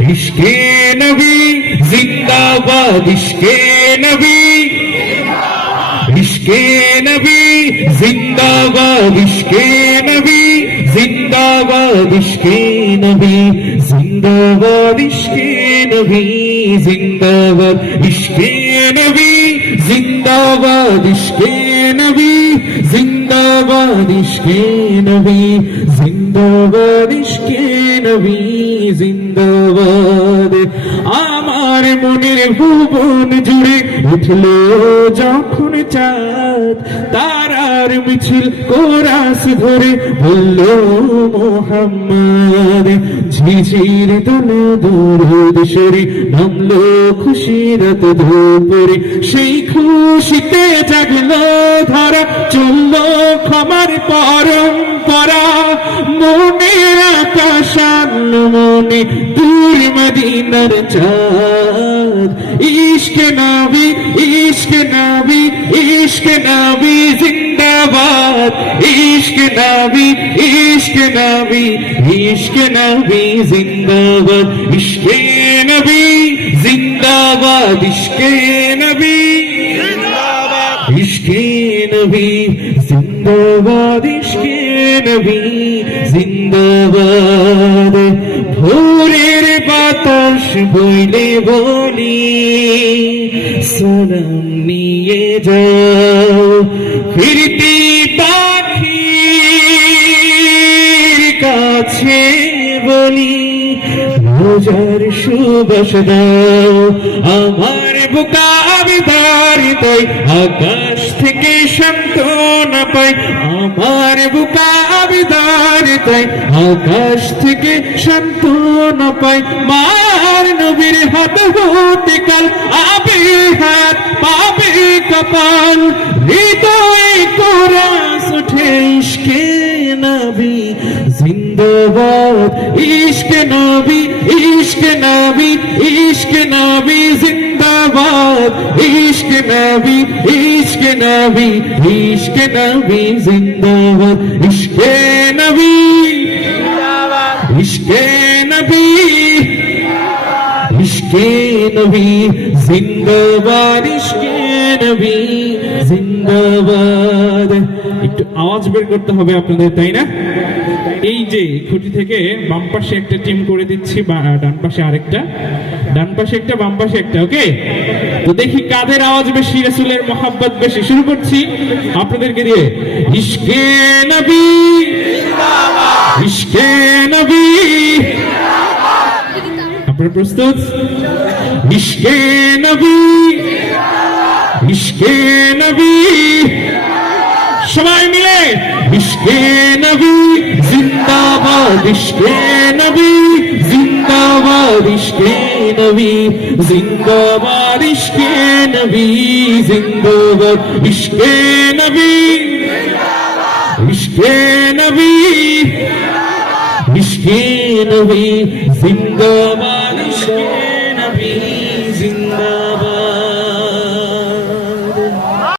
इश्के नबी जिंदाबाद, इश्के नबी, इश्के नबी जिंदाबाद, इश्के नबी जिंदाबाद, इश्के नबी जिंदाबाद, इश्के नबी जिंदाबाद, इश्के नबी जिंदाबाद, इश्के नबी जिंदाबाद, इश्के नबी जिंदाबाद, इश्के नबी जिंदाबाद। আমার মনের ভুবন জুড়ে উঠলো যখন চাঁদ, তারার মিছিল কোরাস ধরে বলল মোহাম্মদ। ঝিঝির দোলে দুরুদ শরী নামলো খুশিরত ধূপরে, সেই খুশিতে জাগলো ধারা, চললো ক্ষমার পরম্পরা। মনের আকাশান মনে দূর মদিনার চাঁদ, ইশকে নবী, ইশকে নবী, ইশকে নবী জিন্দাবাদ, ইশকে নবী, ইশকে নবী, ইশকে নবী জিন্দাবাদ, ইশকে নবী জিন্দাবাদ, ইশকে নবী জিন্দাবাদ, ইশকে নবী জিন্দাবাদ, ইশকে নবী জিন্দাবাদ। ভোরের বাতাস বইলে বলি সালাম নিয়ে যাও, ফিরতি পাখির কাছে বলি রোজার সুবাস দাও। আমার বুকা বিদার তাই আকাশ থেকে সান্ত্বনা পাই, আমার বুকা বিদার তাই আকাশ থেকে সান্ত্বনা পাই। মার নবীর হাত হতে কাল আবে হাত পাবে কপাল, হৃদয়ে কোরাস ওঠে ইশকে নবী জিন্দাবাদ, ইশকে নবী, ইশকে নবী, ইশকে নবী জিন্দাবাদ, ইশকে নবী, ইশকে নবী, ইশকে নবী জিন্দাবাদ, ইশকে নবী জিন্দাবাদ, ইশকে নবী, ইশকে নবী জিন্দাবাদ, ইশকে নবী জিন্দাবাদ। একটু আওয়াজ বের করতে হবে আপনাদের, তাই না? এই যে খুঁটি থেকে বাম পাশে একটা টিম করে দিচ্ছি, ডান পাশে আরেকটা, ডান পাশে একটা, বাম পাশে একটা। ওকে, তো দেখি কাদের আওয়াজ বেশি, রাসূলের মহব্বত বেশি। শুরু করছি আপনাদেরকে দিয়ে। ইশকে নবী জিন্দাবাদ, ইশকে নবী জিন্দাবাদ। আপনারা প্রস্তুত? ইশকে নবী, ইশকে নবী, সবাই মিলে ইশকে নবী জিন্দাবাদ, ইশকে নবী জিন্দাবাদ, ইশকে নবী জিন্দাবাদ, ইশকে নবী জিন্দাবাদ, ইশকে নবী, ইশকে নবী, ইশকে নবী জিন্দাবাদ, ইশকে নবী জিন্দাবাদ।